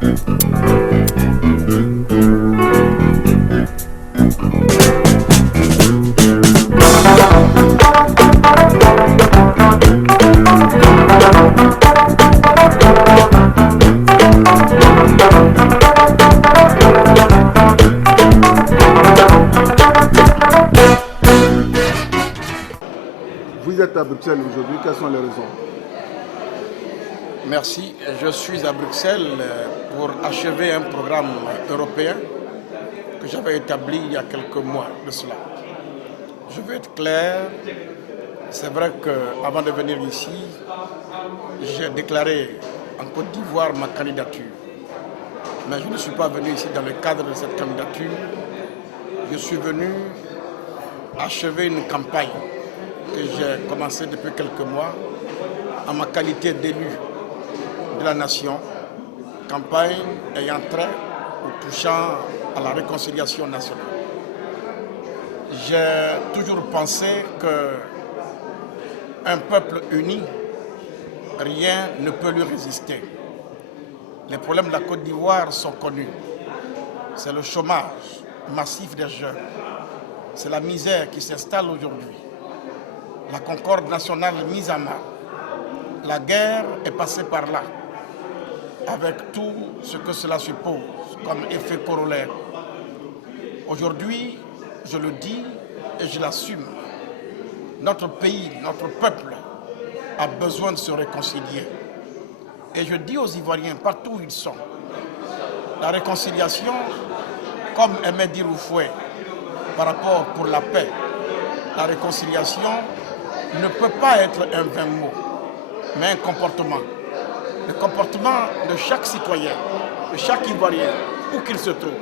Vous êtes à Bruxelles aujourd'hui, quelles sont les raisons? Merci. Je suis à Bruxelles pour achever un programme européen que j'avais établi il y a quelques mois de cela. Je veux être clair, c'est vrai qu'avant de venir ici, j'ai déclaré en Côte d'Ivoire ma candidature. Mais je ne suis pas venu ici dans le cadre de cette candidature. Je suis venu achever une campagne que j'ai commencée depuis quelques mois en ma qualité d'élu de la nation, campagne ayant trait ou touchant à la réconciliation nationale. J'ai toujours pensé qu'un peuple uni, rien ne peut lui résister. Les problèmes de la Côte d'Ivoire sont connus. C'est le chômage massif des jeunes. C'est la misère qui s'installe aujourd'hui. La concorde nationale mise à mal. La guerre est passée par là, avec tout ce que cela suppose comme effet corollaire. Aujourd'hui, je le dis et je l'assume, notre pays, notre peuple a besoin de se réconcilier. Et je dis aux Ivoiriens, partout où ils sont, la réconciliation, comme aimait dire Oufoué, par rapport pour la paix, la réconciliation ne peut pas être un vain mot, mais un comportement. Le comportement de chaque citoyen, de chaque Ivoirien, où qu'il se trouve.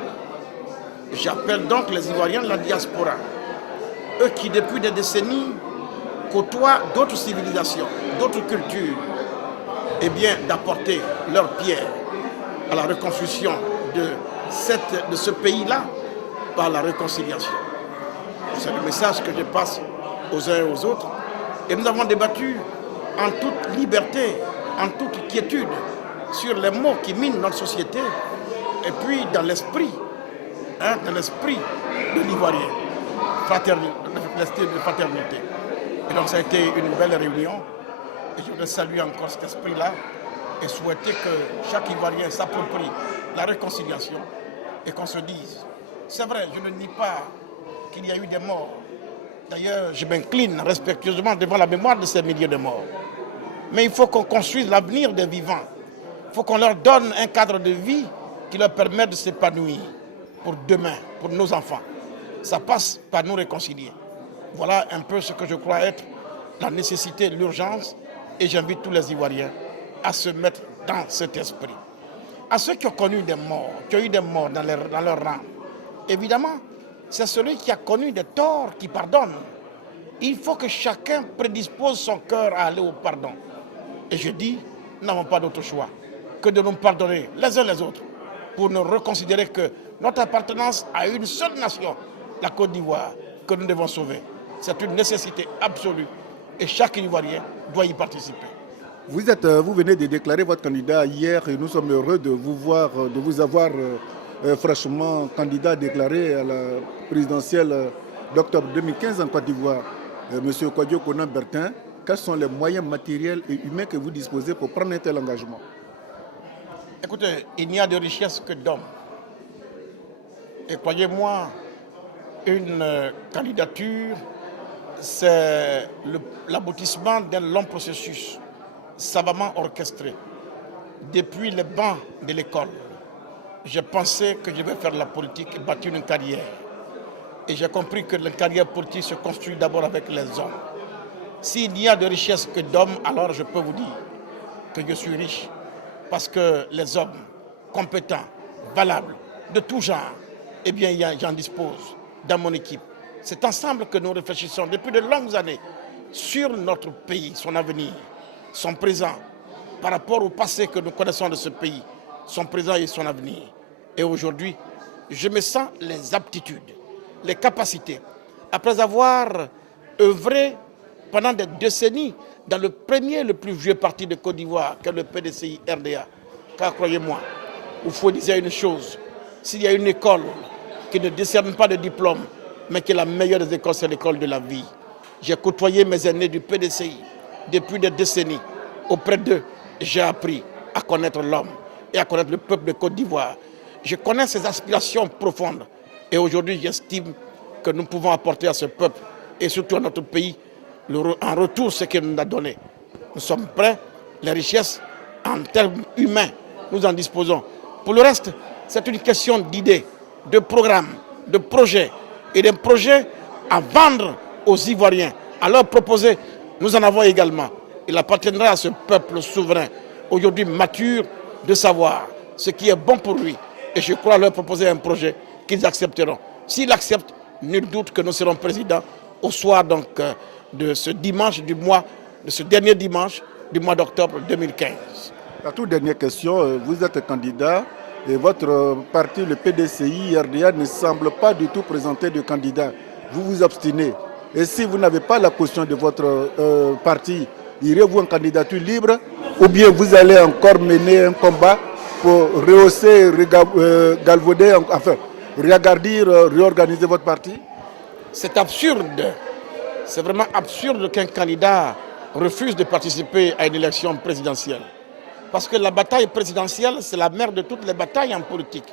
J'appelle donc les Ivoiriens de la diaspora, eux qui depuis des décennies côtoient d'autres civilisations, d'autres cultures, et bien d'apporter leur pierre à la reconstruction de ce pays-là par la réconciliation. C'est le message que je passe aux uns et aux autres. Et nous avons débattu en toute liberté, en toute quiétude, sur les mots qui minent notre société, et puis dans l'esprit de l'Ivoirien, l'esprit de fraternité. Et donc ça a été une belle réunion, et je voudrais saluer encore cet esprit-là, et souhaiter que chaque Ivoirien s'approprie la réconciliation, et qu'on se dise, c'est vrai, je ne nie pas qu'il y a eu des morts. D'ailleurs, je m'incline respectueusement devant la mémoire de ces milliers de morts. Mais il faut qu'on construise l'avenir des vivants. Il faut qu'on leur donne un cadre de vie qui leur permette de s'épanouir pour demain, pour nos enfants. Ça passe par nous réconcilier. Voilà un peu ce que je crois être la nécessité, l'urgence, et j'invite tous les Ivoiriens à se mettre dans cet esprit. À ceux qui ont connu des morts, qui ont eu des morts dans leur rang, évidemment, c'est celui qui a connu des torts qui pardonne. Il faut que chacun prédispose son cœur à aller au pardon. Et je dis, nous n'avons pas d'autre choix que de nous pardonner les uns les autres pour nous reconsidérer que notre appartenance à une seule nation, la Côte d'Ivoire, que nous devons sauver. C'est une nécessité absolue et chaque Ivoirien doit y participer. Vous venez de déclarer votre candidat hier et nous sommes heureux de vous avoir fraîchement candidat déclaré à la présidentielle d'octobre 2015 en Côte d'Ivoire. Monsieur Kwadjo Konan Bertin, quels sont les moyens matériels et humains que vous disposez pour prendre un tel engagement? Écoutez, il n'y a de richesse que d'hommes. Et croyez-moi, une candidature, c'est l'aboutissement d'un long processus savamment orchestré. Depuis les bancs de l'école, j'ai pensé que je vais faire de la politique et bâtir une carrière. Et j'ai compris que la carrière politique se construit d'abord avec les hommes. S'il n'y a de richesse que d'hommes, alors je peux vous dire que je suis riche. Parce que les hommes compétents, valables, de tout genre, eh bien, j'en dispose dans mon équipe. C'est ensemble que nous réfléchissons depuis de longues années sur notre pays, son avenir, son présent, par rapport au passé que nous connaissons de ce pays, son présent et son avenir. Et aujourd'hui, je me sens les aptitudes, les capacités. Après avoir œuvré pendant des décennies dans le premier, le plus vieux parti de Côte d'Ivoire, qui est le PDCI RDA, car croyez-moi, Oufou disait une chose, s'il y a une école qui ne décerne pas de diplôme, mais qui est la meilleure des écoles, c'est l'école de la vie. J'ai côtoyé mes aînés du PDCI depuis des décennies. Auprès d'eux, j'ai appris à connaître l'homme et à connaître le peuple de Côte d'Ivoire. Je connais ses aspirations profondes. Et aujourd'hui, j'estime que nous pouvons apporter à ce peuple et surtout à notre pays en retour ce qu'il nous a donné. Nous sommes prêts, les richesses en termes humains, nous en disposons. Pour le reste, c'est une question d'idées, de programmes, de projets et des projets à vendre aux Ivoiriens, à leur proposer. Nous en avons également. Il appartiendra à ce peuple souverain, aujourd'hui mature, de savoir ce qui est bon pour lui. Et je crois leur proposer un projet qu'ils accepteront. S'ils acceptent, nul doute que nous serons présidents au soir donc de ce dimanche du mois, de ce dernier dimanche du mois d'octobre 2015. La toute dernière question, vous êtes candidat et votre parti, le PDCI, RDA, ne semble pas du tout présenter de candidat. Vous vous abstinez. Et si vous n'avez pas la caution de votre parti, irez-vous en candidature libre ou bien vous allez encore mener un combat pour rehausser, galvauder, enfin, réagardir, réorganiser votre parti? C'est absurde. C'est vraiment absurde qu'un candidat refuse de participer à une élection présidentielle. Parce que la bataille présidentielle, c'est la mère de toutes les batailles en politique.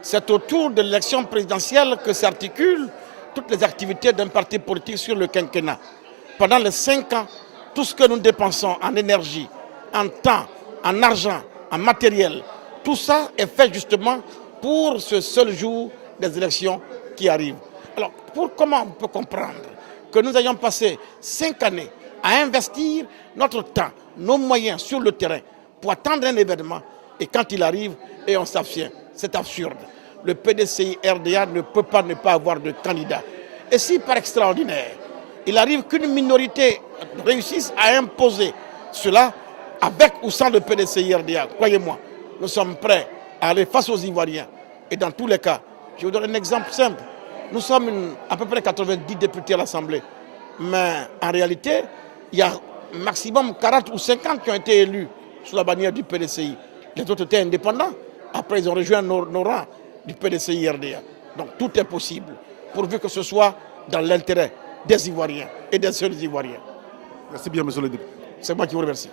C'est autour de l'élection présidentielle que s'articulent toutes les activités d'un parti politique sur le quinquennat. Pendant les 5 ans, tout ce que nous dépensons en énergie, en temps, en argent, en matériel, tout ça est fait justement pour ce seul jour des élections qui arrivent. Alors, comment on peut comprendre que nous ayons passé 5 années à investir notre temps, nos moyens sur le terrain pour attendre un événement et quand il arrive, et on s'abstient? C'est absurde. Le PDCI RDA ne peut pas ne pas avoir de candidat. Et si par extraordinaire, il arrive qu'une minorité réussisse à imposer cela avec ou sans le PDCI RDA, croyez-moi, nous sommes prêts à aller face aux Ivoiriens. Et dans tous les cas, je vous donne un exemple simple. Nous sommes à peu près 90 députés à l'Assemblée. Mais en réalité, il y a maximum 40 ou 50 qui ont été élus sous la bannière du PDCI. Les autres étaient indépendants. Après, ils ont rejoint nos rangs du PDCI RDA. Donc tout est possible, pourvu que ce soit dans l'intérêt des Ivoiriens et des seuls Ivoiriens. Merci bien, monsieur le député. C'est moi qui vous remercie.